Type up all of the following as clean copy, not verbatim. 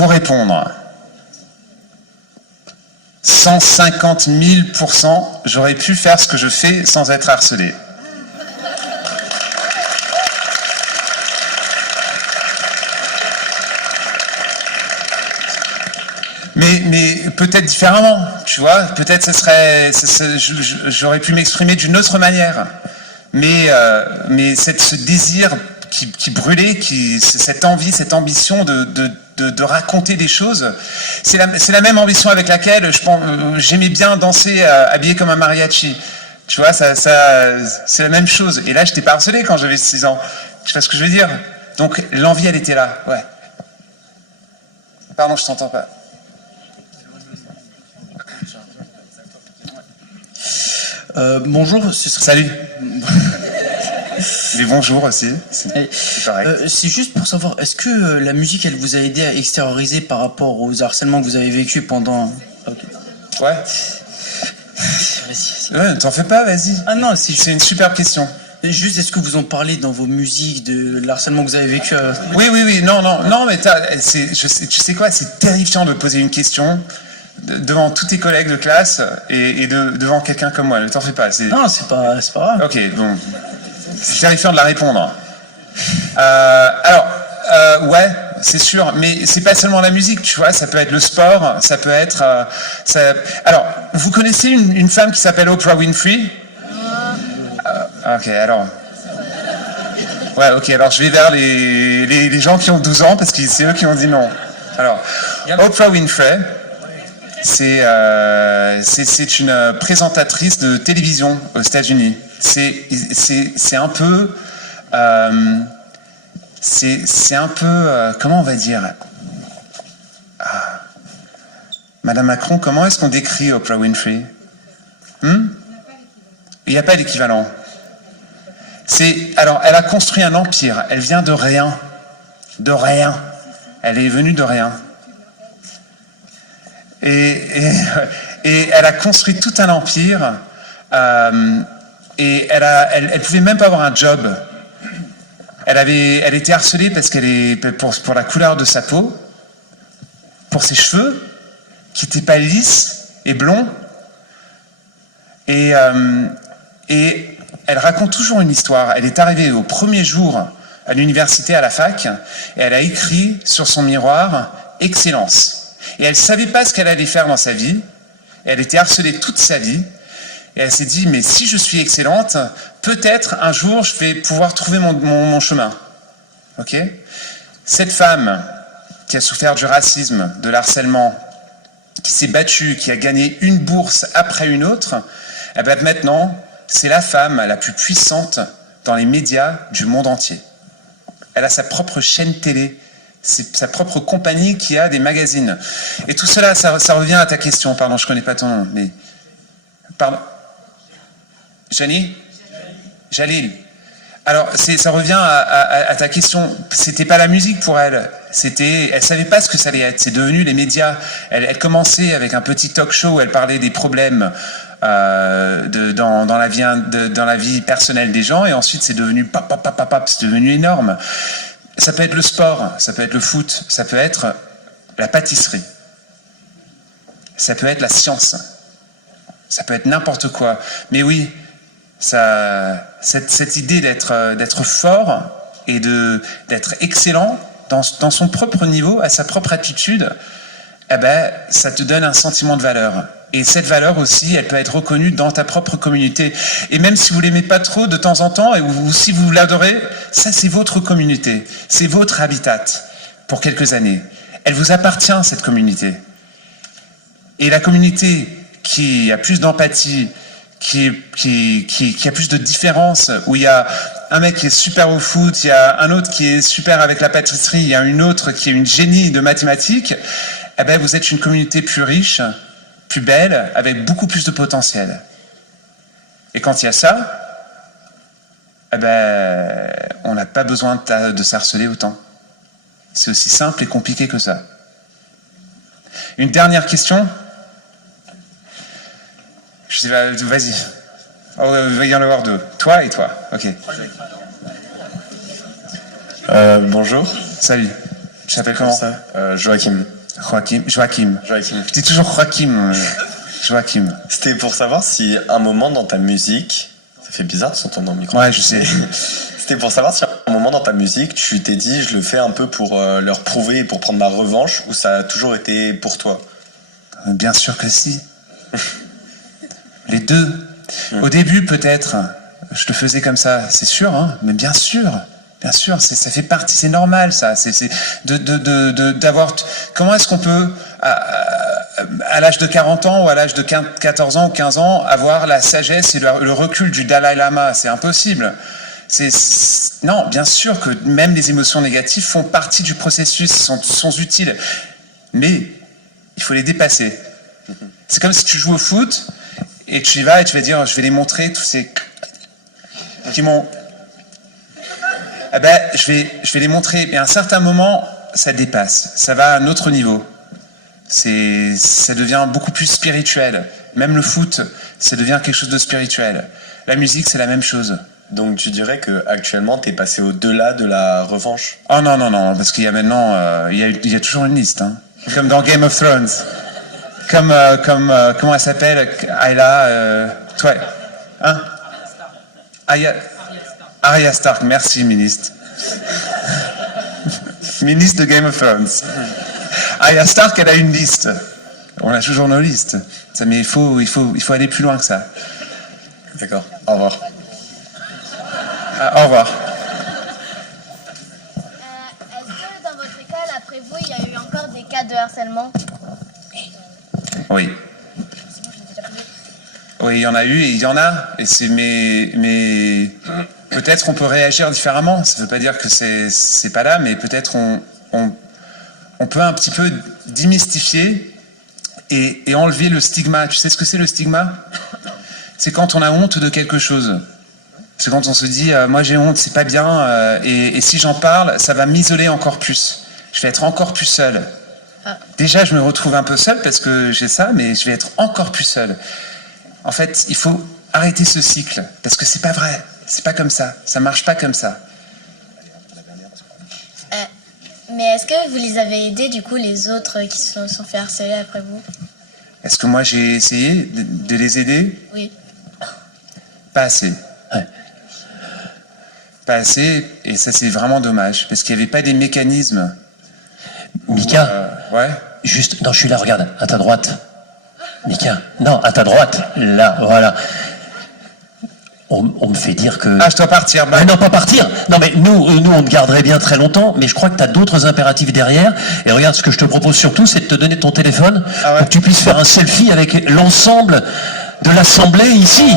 pour répondre, 150 000%, j'aurais pu faire ce que je fais sans être harcelé. Mais peut-être différemment, tu vois, peut-être j'aurais pu m'exprimer d'une autre manière. Mais ce désir qui brûlait, cette envie, cette ambition de raconter des choses, c'est la même ambition avec laquelle j'aimais bien danser habillé comme un mariachi. Tu vois, c'est la même chose. Et là, je n'étais pas harcelé quand j'avais 6 ans. Tu vois ce que je veux dire? Donc l'envie, elle était là, ouais. Pardon, je t'entends pas. Bonjour. Salut. Mais bonjour aussi. C'est correct. C'est juste pour savoir, est-ce que la musique, elle vous a aidé à extérioriser par rapport aux harcèlements que vous avez vécu pendant... Okay. Ouais. Vas-y. Ouais, t'en fais pas, vas-y. Ah non, c'est une super question. Juste, est-ce que vous en parlez dans vos musiques de l'harcèlement que vous avez vécu Oui, non, mais tu sais quoi, c'est terrifiant de poser une question devant tous tes collègues de classe et devant quelqu'un comme moi. Ne t'en fais pas. Non, c'est pas grave. Ok, bon. C'est terrifiant de la répondre. Ouais, c'est sûr, mais c'est pas seulement la musique, tu vois, ça peut être le sport, ça peut être... Alors, vous connaissez une femme qui s'appelle Oprah Winfrey? Ok, alors... Ouais, ok, alors je vais vers les gens qui ont 12 ans, parce que c'est eux qui ont dit non. Alors, Oprah Winfrey, c'est une présentatrice de télévision aux États-Unis. C'est un peu... c'est un peu... comment on va dire Madame Macron, comment est-ce qu'on décrit Oprah Winfrey? Il n'y a pas d'équivalent. Alors, elle a construit un empire. Elle vient de rien. De rien. Elle est venue de rien. Et elle a construit tout un empire. Et elle pouvait même pas avoir un job. Elle était harcelée parce pour la couleur de sa peau, pour ses cheveux, qui n'étaient pas lisses et blonds. Et elle raconte toujours une histoire. Elle est arrivée au premier jour à l'université, à la fac, et elle a écrit sur son miroir « Excellence ». Et elle ne savait pas ce qu'elle allait faire dans sa vie. Et elle était harcelée toute sa vie. Et elle s'est dit, mais si je suis excellente, peut-être un jour je vais pouvoir trouver mon chemin. Ok ? Cette femme qui a souffert du racisme, de l'harcèlement, qui s'est battue, qui a gagné une bourse après une autre, eh bien maintenant, c'est la femme la plus puissante dans les médias du monde entier. Elle a sa propre chaîne télé, c'est sa propre compagnie qui a des magazines. Et tout cela, ça revient à ta question. Pardon, je ne connais pas ton nom, mais... Pardon. Jalil. Alors, ça revient à ta question. C'était pas la musique pour elle. Elle savait pas ce que ça allait être. C'est devenu les médias. Elle commençait avec un petit talk show où elle parlait des problèmes dans la vie personnelle des gens, et ensuite c'est devenu c'est devenu énorme. Ça peut être le sport, ça peut être le foot, ça peut être la pâtisserie, ça peut être la science, ça peut être n'importe quoi. Mais oui, cette idée d'être fort et d'être excellent dans son propre niveau, à sa propre attitude, eh ben, ça te donne un sentiment de valeur. Et cette valeur aussi, elle peut être reconnue dans ta propre communauté. Et même si vous l'aimez pas trop de temps en temps, ou si vous l'adorez, ça c'est votre communauté, c'est votre habitat pour quelques années. Elle vous appartient, cette communauté. Et la communauté qui a plus d'empathie, qui a plus de différence, où il y a un mec qui est super au foot, il y a un autre qui est super avec la pâtisserie, il y a une autre qui est une génie de mathématiques, eh ben vous êtes une communauté plus riche, plus belle, avec beaucoup plus de potentiel. Et quand il y a ça, eh ben, on n'a pas besoin de s'harceler autant. C'est aussi simple et compliqué que ça. Une dernière question? Je sais, vas-y. Oh, il va y en avoir deux. Toi et toi. Ok. Bonjour. Salut. Je t'appelle comment? Joachim. Joachim. Je dis toujours Joachim. Joachim. C'était pour savoir si un moment dans ta musique, ça fait bizarre de s'entendre dans le micro. Ouais, je sais. C'était pour savoir si un moment dans ta musique, tu t'es dit je le fais un peu pour leur prouver et pour prendre ma revanche, ou ça a toujours été pour toi? Bien sûr que si. Les deux. Au début, peut-être, je le faisais comme ça, c'est sûr, hein, mais bien sûr, ça fait partie, c'est normal, ça. C'est d'avoir. Comment est-ce qu'on peut, à l'âge de 40 ans ou à l'âge de 14 ans ou 15 ans, avoir la sagesse et le recul du Dalai Lama? C'est impossible. Non, bien sûr que même les émotions négatives font partie du processus, sont utiles, mais il faut les dépasser. C'est comme si tu joues au foot et tu y vas et tu vas dire je vais les montrer tous ces qui m'ont. Eh ben, je vais les montrer, mais à un certain moment, ça dépasse, ça va à un autre niveau. Ça devient beaucoup plus spirituel. Même le foot, ça devient quelque chose de spirituel. La musique, c'est la même chose. Donc tu dirais que actuellement t'es passé au-delà de la revanche? Oh non, parce qu'il y a maintenant, il y a toujours une liste, hein. Comme dans Game of Thrones. Comme comment elle s'appelle, Ayla, toi, hein? Arya Stark, merci ministre. Ministre de Game of Thrones. Arya Stark, elle a une liste. On a toujours nos listes. Mais il faut aller plus loin que ça. D'accord, au revoir. Au revoir. Est-ce que dans votre école, après vous, il y a eu encore des cas de harcèlement? Oui. Oui, il y en a eu et il y en a. Et mais peut-être on peut réagir différemment. Ça ne veut pas dire que c'est pas là, mais peut-être on peut un petit peu démystifier et enlever le stigma. Tu sais ce que c'est le stigma? C'est quand on a honte de quelque chose. C'est quand on se dit moi j'ai honte, c'est pas bien, et si j'en parle, ça va m'isoler encore plus. Je vais être encore plus seul. Déjà, je me retrouve un peu seul parce que j'ai ça, mais je vais être encore plus seul. En fait, il faut arrêter ce cycle parce que c'est pas vrai. C'est pas comme ça. Ça marche pas comme ça. Mais est-ce que vous les avez aidés, du coup, les autres qui se sont fait harceler après vous? Est-ce que moi j'ai essayé de les aider? Oui. Pas assez. Ouais. Pas assez, et ça c'est vraiment dommage parce qu'il n'y avait pas des mécanismes. Mika, Ouais. juste, non, je suis là, regarde, à ta droite. Mika, non, à ta droite, là, voilà. On me fait dire que... Ah, je dois partir. Mais non, pas partir. Non, mais nous, on te garderait bien très longtemps, mais je crois que tu as d'autres impératifs derrière. Et regarde, ce que je te propose surtout, c'est de te donner ton téléphone pour que tu puisses faire un selfie avec l'ensemble de l'assemblée ici.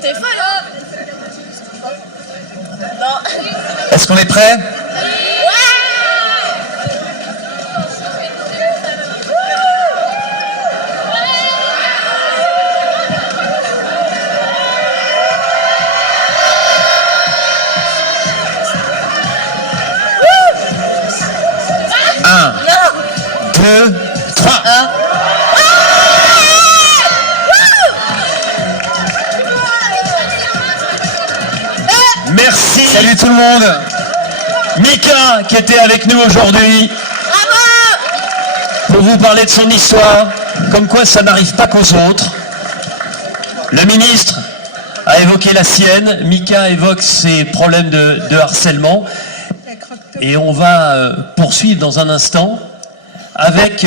T'es folle, hein? Non. Est-ce qu'on est prêt? Un, deux, trois. Merci. Salut tout le monde. Mika, qui était avec nous aujourd'hui. Pour vous parler de son histoire, comme quoi ça n'arrive pas qu'aux autres. Le ministre a évoqué la sienne, Mika évoque ses problèmes de harcèlement. Et on va poursuivre dans un instant avec...